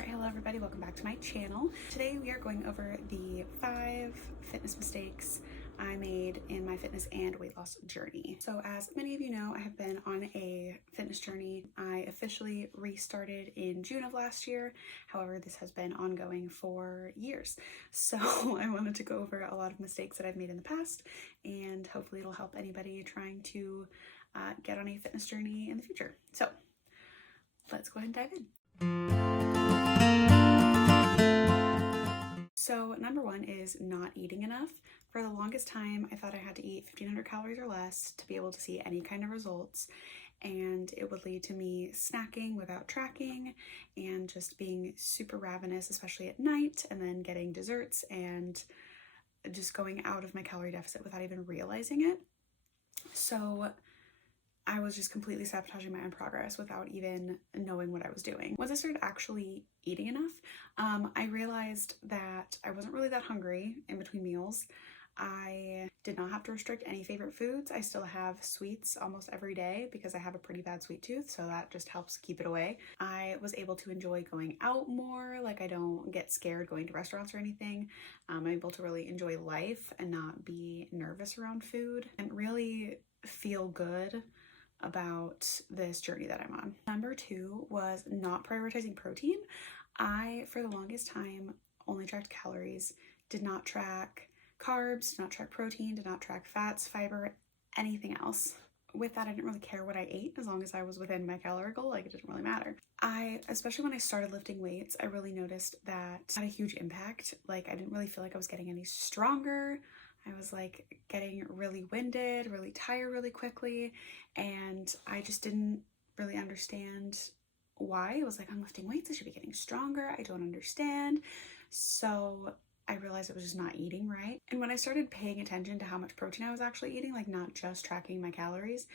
Alright, hello everybody, welcome back to my channel. Today we are going over the 5 fitness mistakes I made in my fitness and weight loss journey. So as many of you know, I have been on a fitness journey. I officially restarted in June of last year. However, this has been ongoing for years. So I wanted to go over a lot of mistakes that I've made in the past, and hopefully it'll help anybody trying to get on a fitness journey in the future. So let's go ahead and dive in. So number one is not eating enough. For the longest time, I thought I had to eat 1,500 calories or less to be able to see any kind of results, and it would lead to me snacking without tracking and just being super ravenous, especially at night, and then getting desserts and just going out of my calorie deficit without even realizing it. So I was just completely sabotaging my own progress without even knowing what I was doing. Once I started actually eating enough, I realized that I wasn't really that hungry in between meals. I did not have to restrict any favorite foods. I still have sweets almost every day because I have a pretty bad sweet tooth, so that just helps keep it away. I was able to enjoy going out more. Like, I don't get scared going to restaurants or anything. I'm able to really enjoy life and not be nervous around food and really feel good about this journey that I'm on. Number 2 was not prioritizing protein. I, for the longest time, only tracked calories, did not track carbs, did not track protein, did not track fats, fiber, anything else. With that, I didn't really care what I ate as long as I was within my calorie goal. Like, it didn't really matter. Especially when I started lifting weights, I really noticed that it had a huge impact. Like, I didn't really feel like I was getting any stronger. I was like getting really winded, really tired really quickly, and I just didn't really understand why. It was like, I'm lifting weights, I should be getting stronger. I don't understand. So I realized I was just not eating right. And when I started paying attention to how much protein I was actually eating, like not just tracking my calories,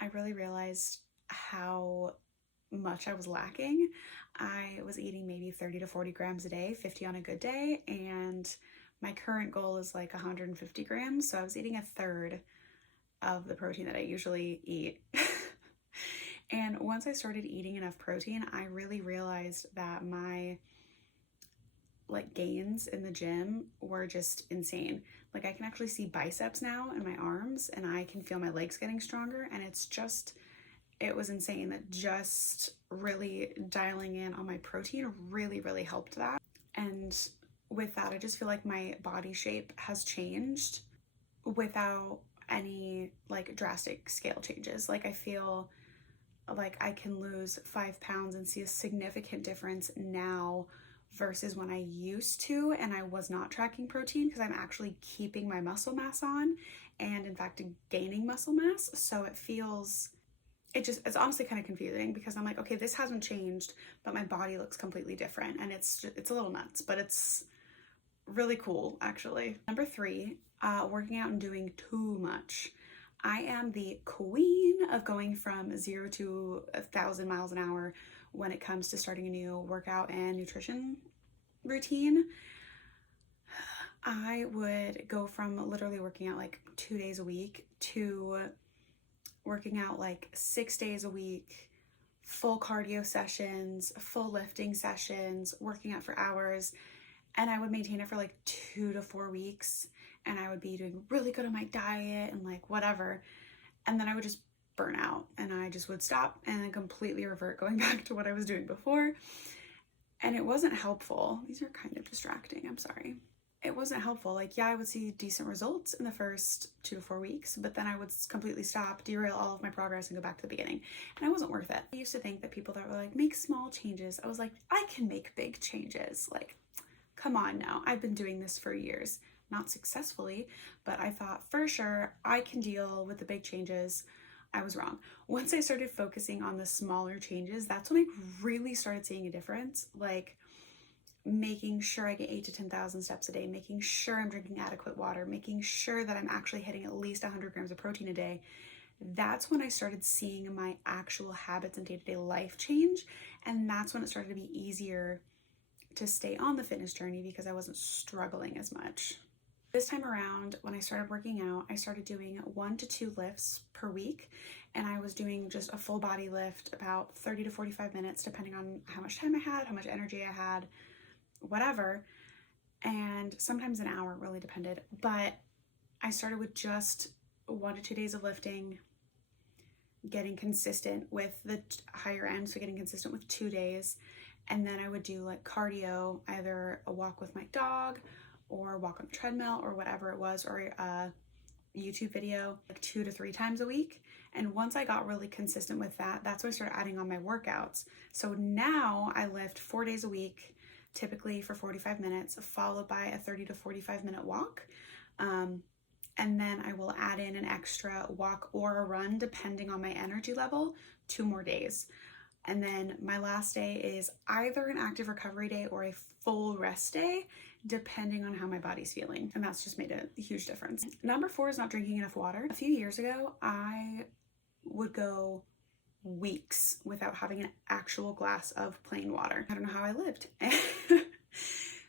I really realized how much I was lacking. I was eating maybe 30 to 40 grams a day, 50 on a good day, and my current goal is like 150 grams, so I was eating a third of the protein that I usually eat. And once I started eating enough protein, I really realized that my gains in the gym were just insane. Like, I can actually see biceps now in my arms, and I can feel my legs getting stronger, and it was insane that just really dialing in on my protein really helped that. And with that, I just feel like my body shape has changed without any like drastic scale changes. Like, I feel like I can lose 5 pounds and see a significant difference now versus when I used to and I was not tracking protein, because I'm actually keeping my muscle mass on and in fact gaining muscle mass. So it's honestly kind of confusing because I'm like, okay, this hasn't changed, but my body looks completely different, and it's a little nuts, but it's really cool actually. Number 3, working out and doing too much. I am the queen of going from 0 to 1,000 miles an hour when it comes to starting a new workout and nutrition routine. I would go from literally working out like 2 days a week to working out like 6 days a week, full cardio sessions, full lifting sessions, working out for hours. And I would maintain it for like 2 to 4 weeks, and I would be doing really good on my diet and like whatever. And then I would just burn out, and I just would stop and then completely revert going back to what I was doing before. And it wasn't helpful. These are kind of distracting, I'm sorry. It wasn't helpful. Like, yeah, I would see decent results in the first 2 to 4 weeks, but then I would completely stop, derail all of my progress, and go back to the beginning. And it wasn't worth it. I used to think that people that were like, make small changes, I was like, I can make big changes. Like, come on now. I've been doing this for years. Not successfully, but I thought for sure I can deal with the big changes. I was wrong. Once I started focusing on the smaller changes, that's when I really started seeing a difference. Like, making sure I get 8 to 10,000 steps a day, making sure I'm drinking adequate water, making sure that I'm actually hitting at least 100 grams of protein a day. That's when I started seeing my actual habits and day-to-day life change. And that's when it started to be easier to stay on the fitness journey because I wasn't struggling as much. This time around, when I started working out, I started doing 1 to 2 lifts per week, and I was doing just a full body lift, about 30 to 45 minutes, depending on how much time I had, how much energy I had, whatever. And sometimes an hour, really depended. But I started with just 1 to 2 days of lifting, getting consistent with the higher end, so getting consistent with 2 days. And then I would do like cardio, either a walk with my dog or walk on the treadmill or whatever it was, or a YouTube video, like 2 to 3 times a week. And once I got really consistent with that, that's when I started adding on my workouts. So now I lift 4 days a week, typically for 45 minutes, followed by a 30 to 45 minute walk. And then I will add in an extra walk or a run, depending on my energy level, 2 more days. And then my last day is either an active recovery day or a full rest day, depending on how my body's feeling. And that's just made a huge difference. Number 4 is not drinking enough water. A few years ago, I would go weeks without having an actual glass of plain water. I don't know how I lived.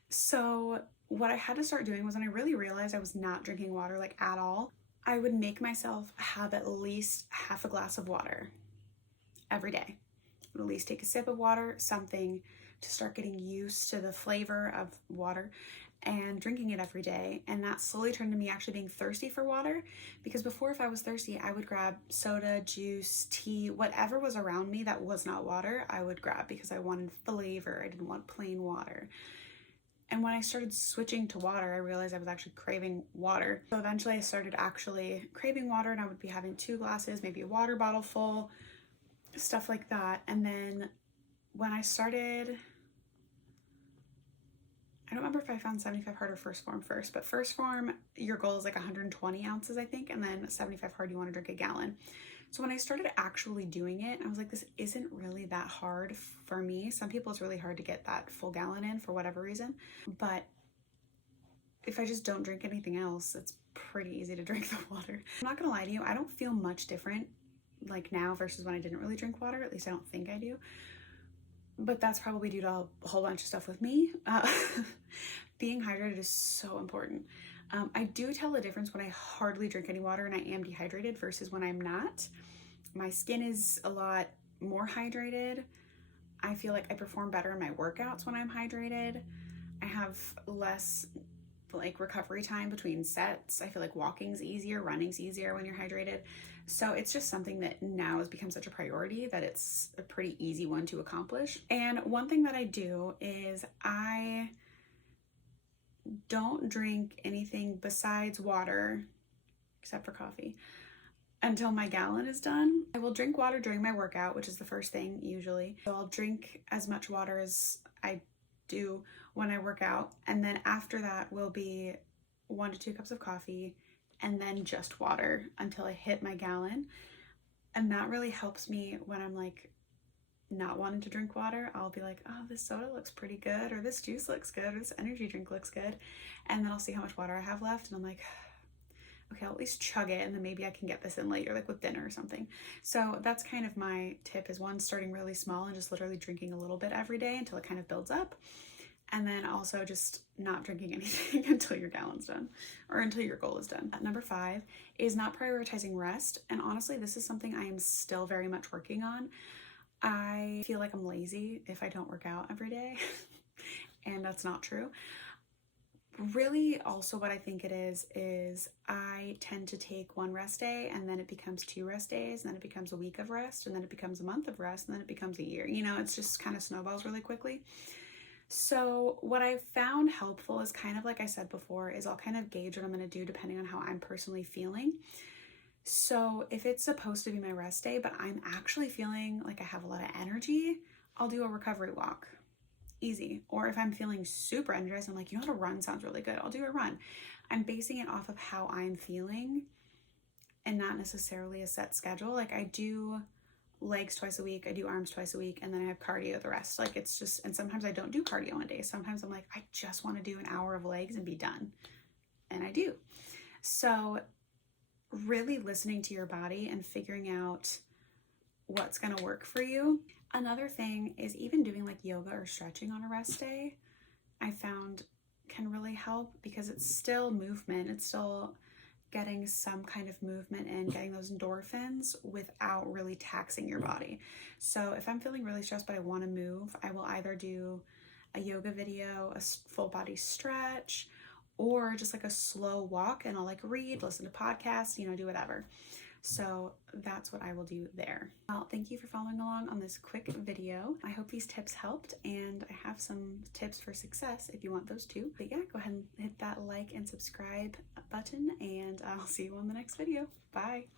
So what I had to start doing was, when I really realized I was not drinking water like at all, I would make myself have at least half a glass of water every day. I would at least take a sip of water, something to start getting used to the flavor of water and drinking it every day. And that slowly turned to me actually being thirsty for water, because before, if I was thirsty, I would grab soda, juice, tea, whatever was around me that was not water, I would grab, because I wanted flavor. I didn't want plain water. And when I started switching to water, I realized I was actually craving water. So eventually I started actually craving water, and I would be having 2 glasses, maybe a water bottle full, stuff like that. And then when I started, I don't remember if I found 75 hard or first form first, but first form, your goal is like 120 ounces, I think. And then 75 hard, you want to drink a gallon. So when I started actually doing it, I was like, this isn't really that hard for me. Some people, it's really hard to get that full gallon in for whatever reason. But if I just don't drink anything else, it's pretty easy to drink the water. I'm not gonna lie to you, I don't feel much different like now versus when I didn't really drink water. At least I don't think I do. But that's probably due to a whole bunch of stuff with me. Being hydrated is so important. I do tell the difference when I hardly drink any water and I am dehydrated versus when I'm not. My skin is a lot more hydrated. I feel like I perform better in my workouts when I'm hydrated. I have less like recovery time between sets. I feel like walking's easier, running's easier when you're hydrated. So it's just something that now has become such a priority that it's a pretty easy one to accomplish. And one thing that I do is I don't drink anything besides water, except for coffee, until my gallon is done. I will drink water during my workout, which is the first thing usually. So I'll drink as much water as I do when I work out. And then after that will be 1 to 2 cups of coffee, and then just water until I hit my gallon. And that really helps me when I'm like not wanting to drink water. I'll be like, oh, this soda looks pretty good, or this juice looks good, or this energy drink looks good. And then I'll see how much water I have left, and I'm like, okay, I'll at least chug it, and then maybe I can get this in later, like with dinner or something. So that's kind of my tip, is 1, starting really small and just literally drinking a little bit every day until it kind of builds up. And then also just not drinking anything until your gallon's done, or until your goal is done. Number 5 is not prioritizing rest. And honestly, this is something I am still very much working on. I feel like I'm lazy if I don't work out every day, and that's not true. Really, also what I think it is I tend to take 1 rest day, and then it becomes 2 rest days, and then it becomes a week of rest, and then it becomes a month of rest, and then it becomes a year. You know, it's just kind of snowballs really quickly. So what I've found helpful is, kind of like I said before, is I'll kind of gauge what I'm going to do depending on how I'm personally feeling. So if it's supposed to be my rest day, but I'm actually feeling like I have a lot of energy, I'll do a recovery walk. Easy. Or if I'm feeling super energized, I'm like, you know what, a run sounds really good, I'll do a run. I'm basing it off of how I'm feeling and not necessarily a set schedule. Like, I do legs twice a week, I do arms twice a week, and then I have cardio the rest. Like, it's just, and sometimes I don't do cardio one day. Sometimes I'm like, I just want to do an hour of legs and be done. And I do. So really listening to your body and figuring out what's going to work for you. Another thing is even doing like yoga or stretching on a rest day, I found can really help because it's still movement. It's still getting some kind of movement and getting those endorphins without really taxing your body. So if I'm feeling really stressed but I want to move, I will either do a yoga video, a full body stretch, or just like a slow walk, and I'll like read, listen to podcasts, you know, do whatever. So that's what I will do there. Well, thank you for following along on this quick video. I hope these tips helped, and I have some tips for success if you want those too. But yeah, go ahead and hit that like and subscribe button, and I'll see you on the next video. Bye.